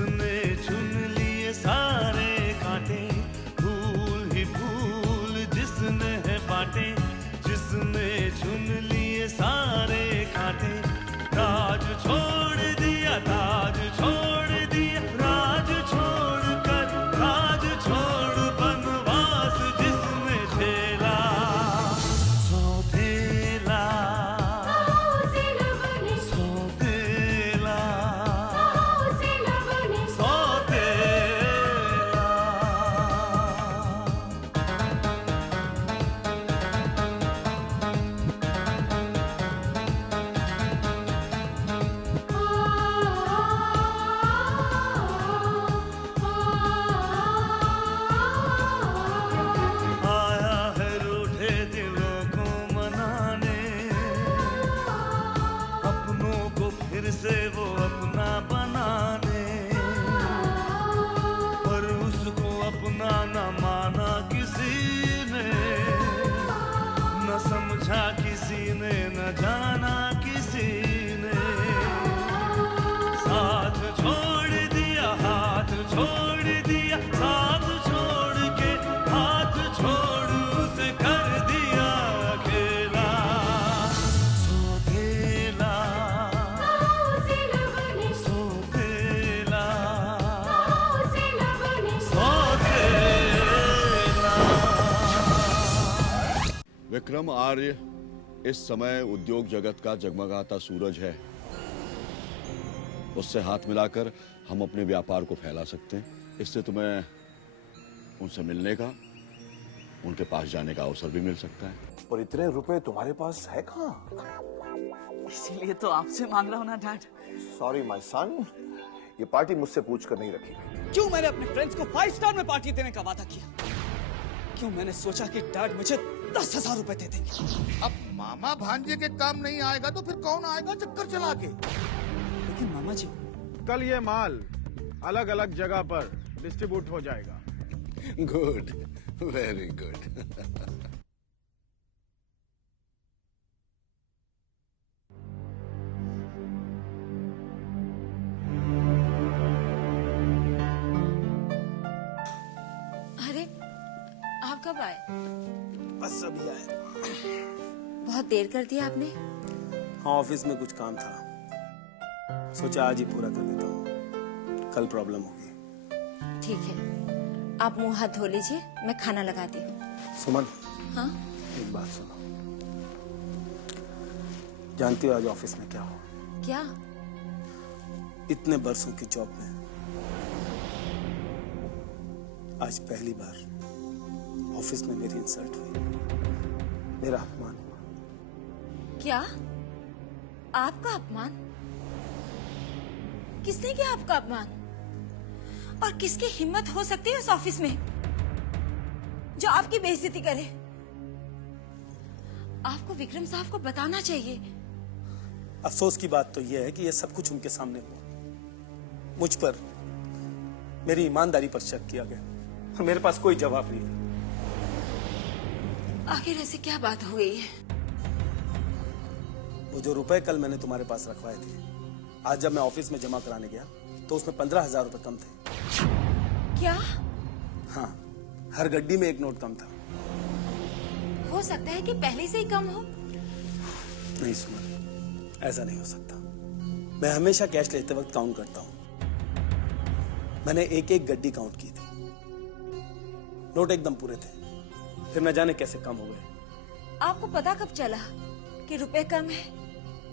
जिसने चुन लिए सारे कांटे, फूल ही फूल जिसने है बांटे, जिसने चुन लिए सारे कांटे, राज छोड़ दिया, ताज छोड़ दिया, राज छोड़ कर राज छोड़ बनवास जिसने झेला, सौतेला सौतेला सौतेला। आया है रूठे दिलों को मनाने, अपनों को फिर से वो अपना बनाने, पर उसको अपना न माना किसी ने, न समझा किसी ने, न जाना किसी ने, साथ छोड़ दिया, हाथ छोड़ दिया, साथ छोड़ के हाथ छोड़ उसे कर दिया अकेला, सौतेला सौतेला सौतेला। विक्रम आर्य इस समय उद्योग जगत का जगमगाता सूरज है। उससे हाथ मिलाकर हम अपने व्यापार को फैला सकते हैं। इससे तुम्हें उनसे मिलने का, उनके पास जाने का अवसर भी मिल सकता है। और इतने रुपए तुम्हारे पास है कहाँ? इसीलिए तो आपसे मांग रहा हूँ ना डैड। सॉरी माय सन, ये पार्टी मुझसे पूछ कर नहीं रखी गई। क्यों मैंने अपने फ्रेंड्स को 5 स्टार में पार्टी देने का वादा किया? क्यों मैंने सोचा कि डैड मुझे 10,000 रुपए दे देंगे? अब मामा भांजे के काम नहीं आएगा तो फिर कौन आएगा चक्कर चला के? लेकिन मामा जी, कल ये माल अलग अलग जगह पर डिस्ट्रीब्यूट हो जाएगा। Good, very good. अरे आप कब आए? बस अभी आए। बहुत देर कर दिया आपने। हाँ, ऑफिस में कुछ काम था, सोचा आज ही पूरा कर देता हूँ, कल प्रॉब्लम होगी। ठीक है, आप मुंह हाथ धो लीजिए, मैं खाना लगाती हूँ। सुमन, हाँ? एक बात सुनो, जानती हो आज ऑफिस में क्या हुआ? क्या? इतने बरसों की जॉब में आज पहली बार ऑफिस में मेरी इंसल्ट हुई, मेरा अपमान हुआ। क्या? आपका अपमान? किसने किया आपका अपमान? और किसकी हिम्मत हो सकती है उस ऑफिस में जो आपकी बेइज्जती करे? आपको विक्रम साहब को बताना चाहिए। अफसोस की बात तो यह है कि यह सब कुछ उनके सामने हुआ। मुझ पर, मेरी ईमानदारी पर शक किया गया और मेरे पास कोई जवाब नहीं था। आखिर ऐसी क्या बात हो गई है? वो जो रुपए कल मैंने तुम्हारे पास रखवाए थे, आज जब मैं ऑफिस में जमा कराने गया तो उसमें 15,000 रुपए कम थे। क्या? हाँ, हर गड्डी में एक नोट कम था। हो सकता है कि पहले से ही कम हो। नहीं सुमन, ऐसा नहीं हो सकता। मैं हमेशा कैश लेते वक्त काउंट करता हूँ। मैंने एक एक गड्डी काउंट की थी, नोट एकदम पूरे थे, फिर न जाने कैसे कम हो गए। आपको पता कब चला कि रुपए कम है?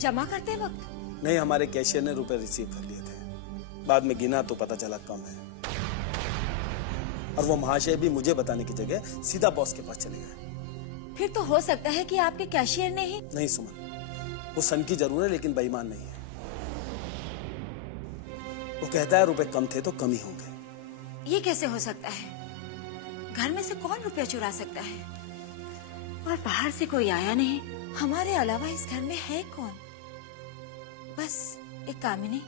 जमा करते वक्त? नहीं, हमारे कैशियर ने रुपए रिसीव कर लिए थे, बाद में गिना तो पता चला कम है। और वो महाशय भी मुझे बताने की जगह सीधा बॉस के पास चले गए। फिर तो हो सकता है कि आपके कैशियर ने ही। नहीं सुमन, वो सनकी जरूर है लेकिन बेईमान नहीं है। वो कहता है रुपए कम थे तो कम ही होंगे। ये कैसे हो सकता है? घर में से कौन रुपया चुरा सकता है? और बाहर से कोई आया नहीं। हमारे अलावा इस घर में है कौन? बस एक कामिनी।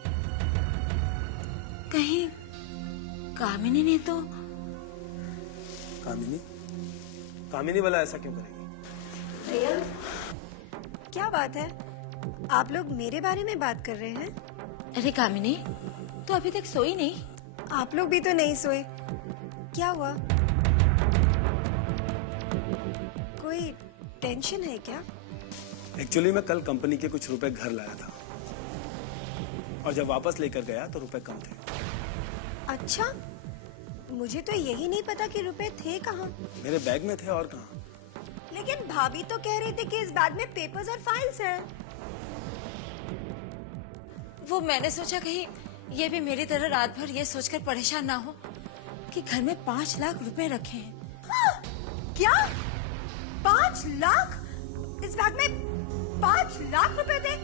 कहीं कामिनी ने तो। कामिनी? कामिनी वाला ऐसा क्यों करेगी? रियल? क्या बात है, आप लोग मेरे बारे में बात कर रहे हैं? अरे कामिनी, तो अभी तक सोई नहीं? आप लोग भी तो नहीं सोए, क्या हुआ? कोई टेंशन है क्या? एक्चुअली मैं कल कंपनी के कुछ रुपए घर लाया था और जब वापस लेकर गया तो रुपए कम थे। अच्छा, मुझे तो यही नहीं पता कि रुपए थे कहाँ। मेरे बैग में थे और कहाँ। लेकिन भाभी तो कह रही थी कि इस बैग में पेपर्स और फाइल्स हैं। वो मैंने सोचा कहीं ये भी मेरी तरह रात भर ये सोचकर परेशान ना हो कि घर में 5 लाख रुपए रखे हैं। हाँ, क्या 5 लाख? इस बैग में 5 लाख रुपए थे?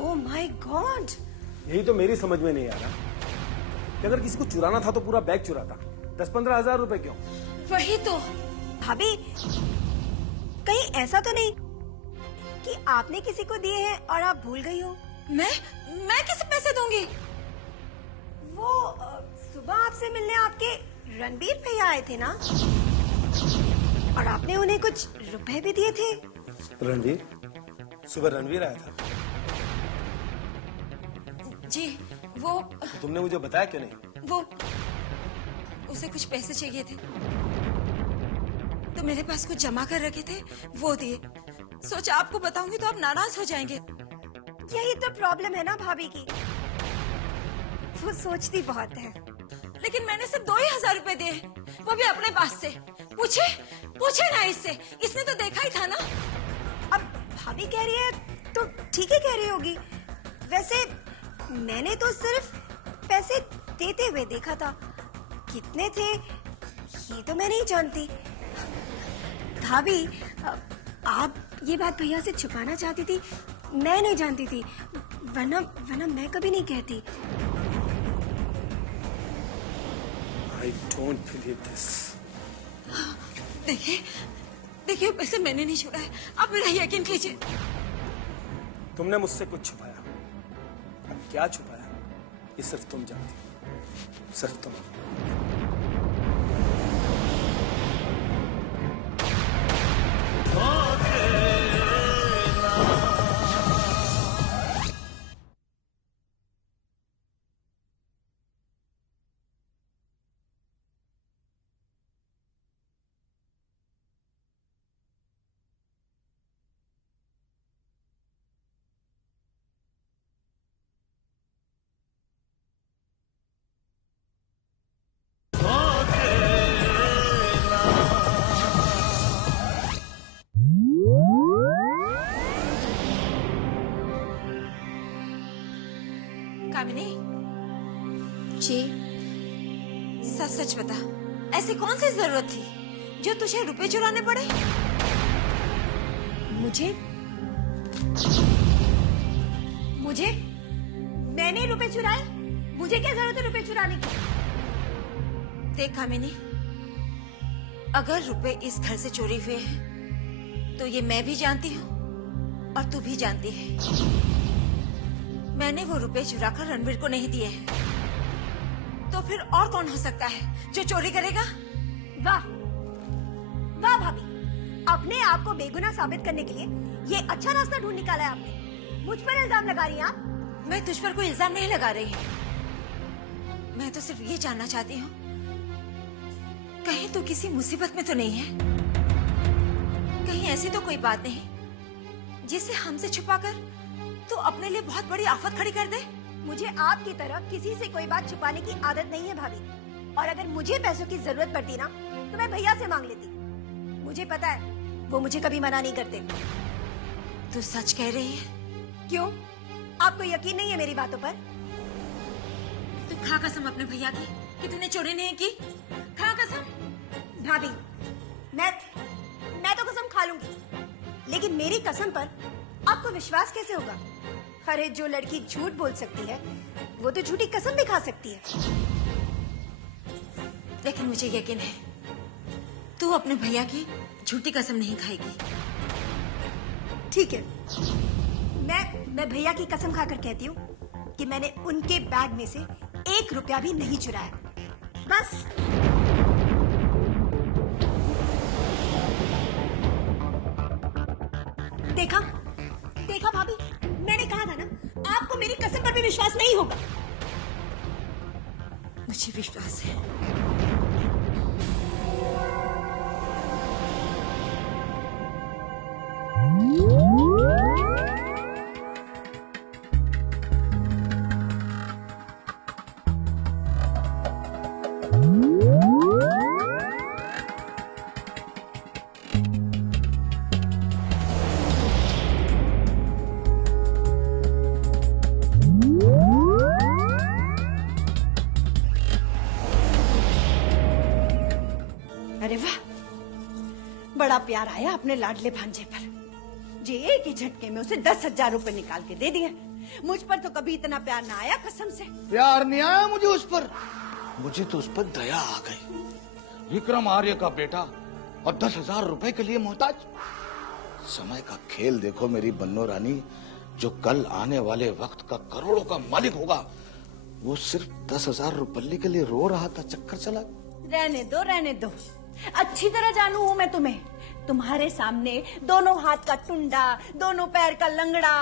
Oh my God! यही तो मेरी समझ में नहीं आ रहा कि अगर किसी को चुराना था तो पूरा बैग चुराता। 10-15 हजार रुपए क्यों? वही तो। भाभी, कहीं ऐसा तो नहीं कि आपने किसी को दिए हैं और आप भूल गई हो? मैं किसे पैसे दूंगी? वो सुबह आपसे मिलने आपके रणबीर भैया आए थे ना, और आपने उन्हें कुछ रुपए भी दिए थे। रणवीर? सुबह रणवीर आया था? जी, वो तुमने मुझे बताया क्यों नहीं? वो उसे कुछ पैसे चाहिए थे तो मेरे पास कुछ जमा कर रखे थे, वो दिए। सोचा आपको बताऊंगी तो आप नाराज हो जाएंगे। यही तो प्रॉब्लम है ना भाभी की, वो सोचती बहुत है। लेकिन मैंने सिर्फ 2,000 रुपए दिए, वो भी अपने पास से। पूछे ना इससे, इसने तो देखा ही था ना। अब भाभी कह रही है तो ठीक ही कह रही होगी। वैसे मैंने तो सिर्फ पैसे देते हुए देखा था, कितने थे ये तो मैं नहीं जानती। भाभी, आप ये बात भैया से छुपाना चाहती थी, मैं नहीं जानती थी, वरना मैं कभी नहीं कहती। I don't believe this. देखिए पैसे मैंने नहीं छुड़ाए, आप मेरा यकीन कीजिए। तुमने मुझसे कुछ छुपाया, अब क्या छुपाया ये सिर्फ तुम जानती हो, सिर्फ तुम। कामिनी जी, सच बता, ऐसी कौन सी जरूरत थी जो तुझे रुपए चुराने पड़े? मुझे मैंने रुपए चुराए? मुझे क्या जरूरत है रुपए चुराने की? देख कामिनी, अगर रुपए इस घर से चोरी हुए हैं तो ये मैं भी जानती हूँ और तू भी जानती है। मैंने वो रुपए चुराकर रणवीर को नहीं दिए हैं, तो फिर और कौन हो सकता है जो चोरी करेगा? वाह वाह भाभी, अपने आप को बेगुनाह साबित करने के लिए ये अच्छा रास्ता ढूंढ निकाला है आपने। मुझ पर इल्जाम लगा रही हैं आप? मैं तुझ पर कोई इल्जाम नहीं लगा रही। मैं तो सिर्फ ये जानना चाहती हूँ कहीं तू किसी मुसीबत में तो नहीं है? कहीं ऐसी तो कोई बात नहीं जिसे हमसे छुपाकर तू अपने लिए बहुत बड़ी आफत खड़ी कर दे? मुझे आपकी तरह किसी से कोई बात छुपाने की आदत नहीं है भाभी, और अगर मुझे पैसों की जरूरत पड़ती ना तो मैं भैया से मांग लेती। मुझे पता है वो मुझे कभी मना नहीं करते। तू सच कह रही है? क्यों, आपको यकीन नहीं है मेरी बातों पर? तू खा कसम अपने भैया की कि तूने चोरी नहीं की। खा कसम। भाभी, मैं तो कसम खा लूंगी, लेकिन मेरी कसम पर आपको विश्वास कैसे होगा? अरे जो लड़की झूठ बोल सकती है वो तो झूठी कसम भी खा सकती है। लेकिन मुझे यकीन है तू अपने भैया की झूठी कसम नहीं खाएगी। ठीक है, मैं भैया की कसम खाकर कहती हूँ कि मैंने उनके बैग में से 1 रुपया भी नहीं चुराया। बस। देखा भाभी, मैंने कहा था ना, आपको मेरी कसम पर भी विश्वास नहीं होगा। मुझे विश्वास है। अरे वाह, बड़ा प्यार आया अपने लाडले भांजे पर। जी एक ही झटके में उसे 10,000 रुपए निकाल के दे दिए। मुझ पर तो कभी इतना प्यार ना आया, कसम से। प्यार नहीं आया मुझे उस पर, मुझे तो उस पर दया आ गई। विक्रम आर्य का बेटा और 10,000 रुपए के लिए मोहताज। समय का खेल देखो मेरी बन्नो रानी, जो कल आने वाले वक्त का करोड़ों का मालिक होगा, वो सिर्फ 10,000 रुपये के लिए रो रहा था, चक्कर चला। रहने दो, रहने दो। अच्छी तरह जानू हूँ मैं तुम्हें। तुम्हारे सामने दोनों हाथ का टुंडा, दोनों पैर का लंगड़ा,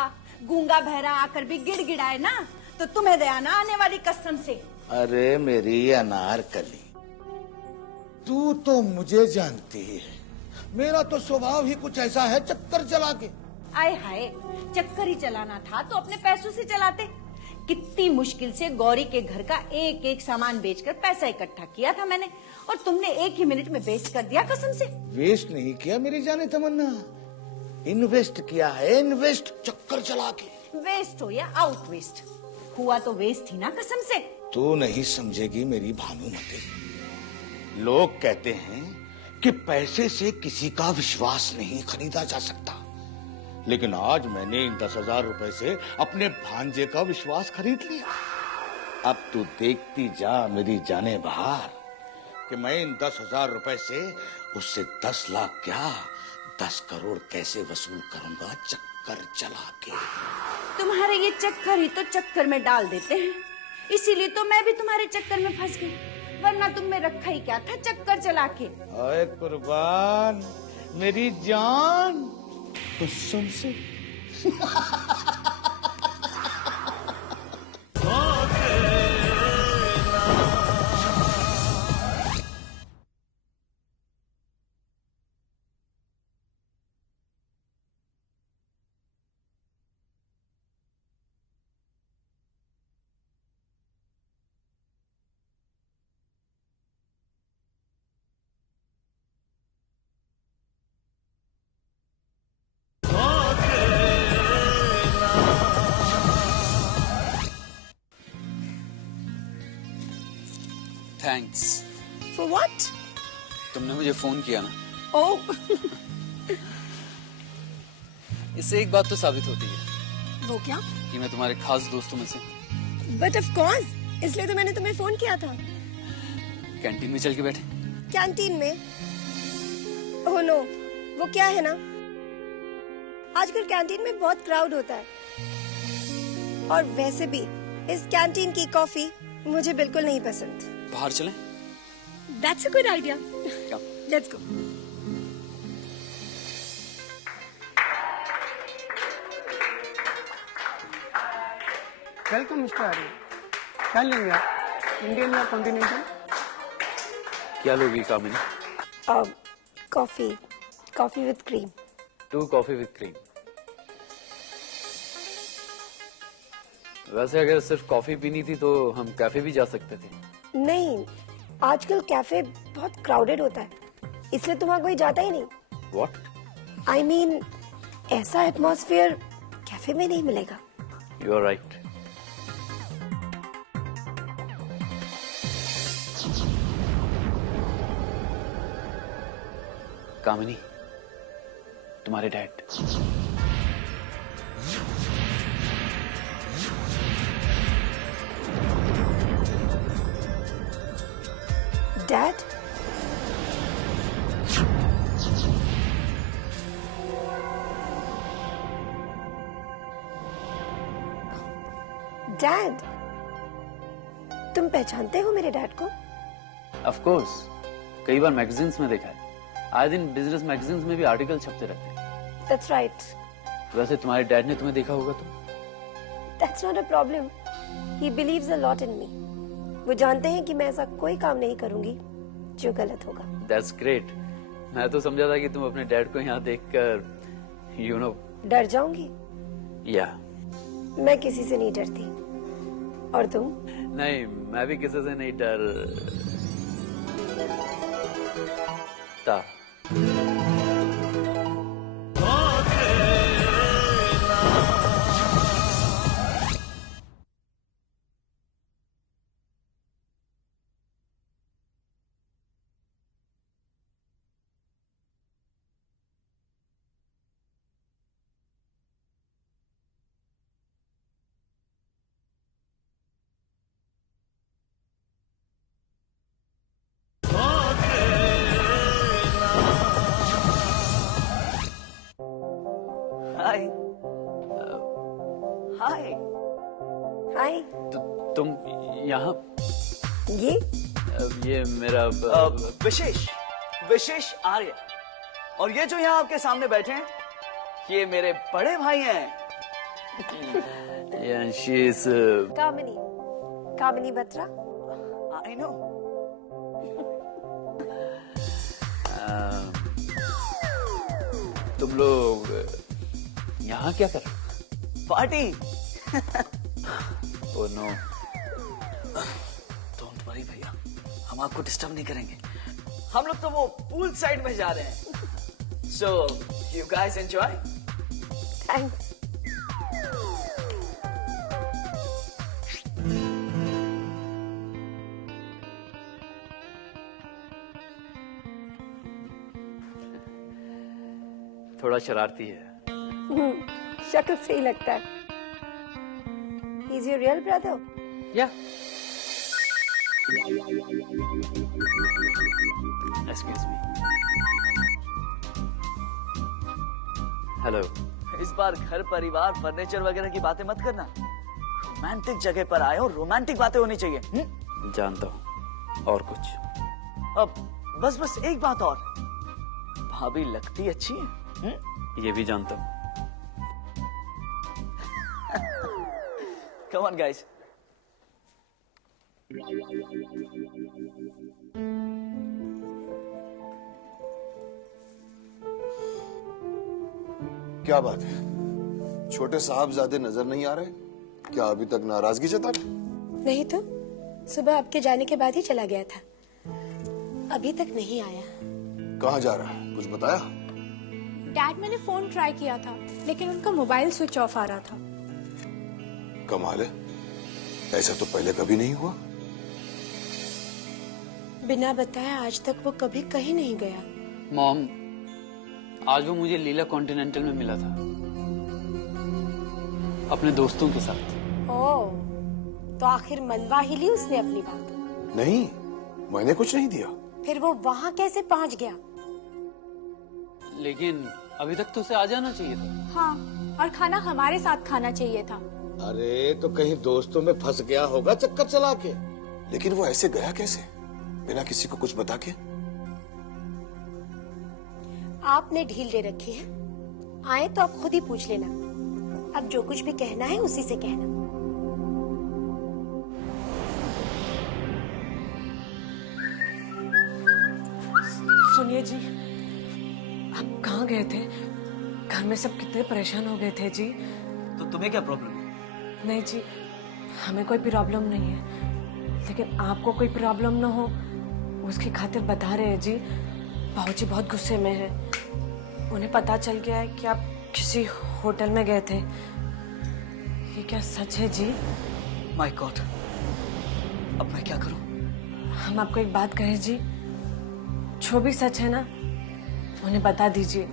गूंगा बहरा आकर भी गिड़गिड़ाए ना, तो तुम्हें दया ना आने वाली, कसम से। अरे मेरी अनारकली, तू तो मुझे जानती है, मेरा तो स्वभाव ही कुछ ऐसा है, चक्कर चला के। आए हाय, चक्कर ही चलाना था तो अपने पैसों से चलाते। कितनी मुश्किल से गौरी के घर का एक एक सामान बेचकर पैसा इकट्ठा किया था मैंने, और तुमने एक ही मिनट में वेस्ट कर दिया, कसम से। वेस्ट नहीं किया मेरी जाने तमन्ना, इन्वेस्ट किया है, इन्वेस्ट, चक्कर चला के। वेस्ट हो या आउट वेस्ट, हुआ तो वेस्ट ही ना, कसम से। तू नहीं समझेगी मेरी भानुमती। लोग कहते हैं कि पैसे से किसी का विश्वास नहीं खरीदा जा सकता, लेकिन आज मैंने इन 10,000 रुपए से अपने भांजे का विश्वास खरीद लिया। अब तू देखती जा मेरी जाने बहार, कि मैं इन 10,000 रुपए से उससे 10 लाख क्या 10 करोड़ कैसे वसूल करूंगा, चक्कर चला के। तुम्हारे ये चक्कर ही तो चक्कर में डाल देते हैं, इसीलिए तो मैं भी तुम्हारे चक्कर में फंस गई, वरना तुम में रखा ही क्या था चक्कर चला के। ओए कुर्बान मेरी जान, कसम से। थैंक्स। For what? तुमने मुझे फोन किया ना, Oh, इससे एक बात तो साबित होती है वो क्या? कि मैं तुम्हारे खास दोस्तों में से हूँ। But of course, इसलिए तो मैंने तुम्हें फोन किया था। कैंटीन में चल के बैठे। कैंटीन में? ओह नो, वो क्या है ना, आजकल कैंटीन में बहुत क्राउड होता है, और वैसे भी इस कैंटीन की कॉफी मुझे बिल्कुल नहीं पसंद। बाहर चलें? That's a good idea. Come. Let's go. Welcome mister Arya, क्या लेंगे आप, इंडियन या कॉन्टिनेंटल? क्या लोगी Kamini? Coffee with cream. 2 coffee with cream. वैसे अगर सिर्फ कॉफी पीनी थी तो हम कैफे भी जा सकते थे। नहीं, आजकल कैफे बहुत क्राउडेड होता है, इसलिए तो वहाँ कोई जाता ही नहीं। What? I mean, ऐसा एटमॉस्फेयर कैफे में नहीं मिलेगा। You are right. कामिनी, तुम्हारे डैड। डैड? डैड, तुम पहचानते हो मेरे डैड को? Of course, कई बार मैगजीन्स में देखा है। आए दिन बिजनेस मैगजीन्स में भी आर्टिकल छपते रहते हैं। That's right. वैसे तुम्हारे डैड ने तुम्हें देखा होगा तो? That's not a problem. He believes a lot in me. वो जानते हैं कि मैं ऐसा कोई काम नहीं करूंगी जो गलत होगा। That's great. मैं तो समझा था कि तुम अपने डैड को यहाँ देखकर डर जाऊंगी? या मैं किसी से नहीं डरती। और तुम? नहीं, मैं भी किसी से नहीं डरता। हाय हाय हाय। तुम यहाँ? ये मेरा विशेष आर्य। और ये जो यहाँ आपके सामने बैठे हैं, ये मेरे बड़े भाई हैं। Yeah, she is Kamini Batra. I know. तुम लोग यहाँ क्या कर रहे हो? Party. Oh no. Don't worry भैया, हम आपको डिस्टर्ब नहीं करेंगे। हम लोग तो वो पूल साइड में जा रहे हैं। So you guys enjoy? Thanks. थोड़ा शरारती है। शक्ल से ही लगता है। He's your real brother? Yeah. Excuse me. Hello. इस बार घर परिवार फर्नीचर वगैरह की बातें मत करना। रोमांटिक जगह पर आए हो, रोमांटिक बातें होनी चाहिए। जानता हूँ। और कुछ? अब बस एक बात और। भाभी लगती अच्छी है। ये भी जानता हूँ। Come on, guys. क्या बात है, छोटे साहबजादे नजर नहीं आ रहे? क्या अभी तक नाराजगी जता रहे? नहीं तो सुबह आपके जाने के बाद ही चला गया था, अभी तक नहीं आया। कहाँ जा रहा है, कुछ बताया? डैड, मैंने फोन ट्राई किया था लेकिन उनका मोबाइल स्विच ऑफ आ रहा था। कमाल है, ऐसा तो पहले कभी नहीं हुआ। बिना बताए आज तक वो कभी कहीं नहीं गया। मॉम, आज वो मुझे लीला कॉन्टिनेंटल में मिला था, अपने दोस्तों के साथ। ओह, तो आखिर मनवा ही ली उसने अपनी बात? नहीं, मैंने कुछ नहीं दिया। फिर वो वहाँ कैसे पहुँच गया? लेकिन अभी तक तो उसे आ जाना चाहिए था। हाँ, और खाना हमारे साथ खाना चाहिए था। अरे तो कहीं दोस्तों में फंस गया होगा चक्कर चला के। लेकिन वो ऐसे गया कैसे, बिना किसी को कुछ बता के? आपने ढील दे रखी है, आए तो आप खुद ही पूछ लेना। अब जो कुछ भी कहना है उसी से कहना। सुनिए जी, आप कहाँ गए थे? घर में सब कितने परेशान हो गए थे जी। तो तुम्हें क्या प्रॉब्लम है? नहीं जी, हमें कोई प्रॉब्लम नहीं है, लेकिन आपको कोई प्रॉब्लम ना हो उसकी खातिर बता रहे हैं जी। बाबूजी बहुत गुस्से में है, उन्हें पता चल गया है कि आप किसी होटल में गए थे। ये क्या सच है जी? माय गॉड, अब मैं क्या करूं? हम आपको एक बात कहें जी, जो भी सच है ना उन्हें बता दीजिए,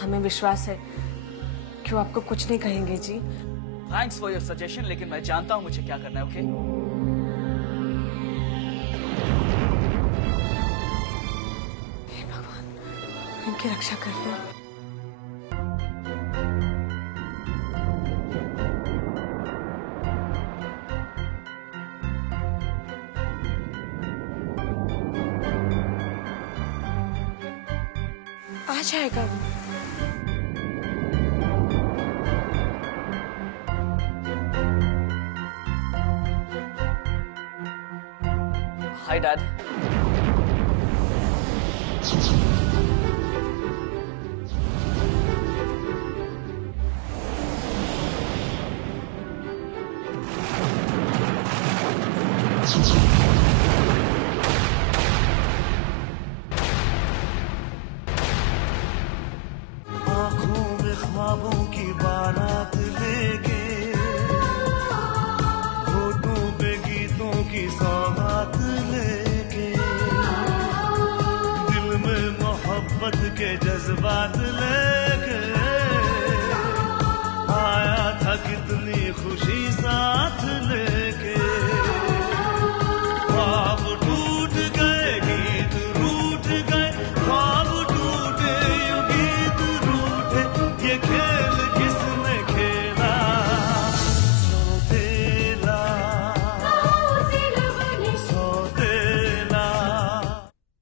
हमें विश्वास है कि वो आपको कुछ नहीं कहेंगे जी। थैंक्स फॉर योर सजेशन, लेकिन मैं जानता हूं मुझे क्या करना है। ओके? हे भगवान, इनकी रक्षा कर लो। आ जाएगा वो। Hi dad. आंखों में ख्वाबों की बारात लेके, होठों पे गीतों की सौगात लेके, दिल में मोहब्बत के जज्बात लेके, आया था कितनी खुशी साथ लेके।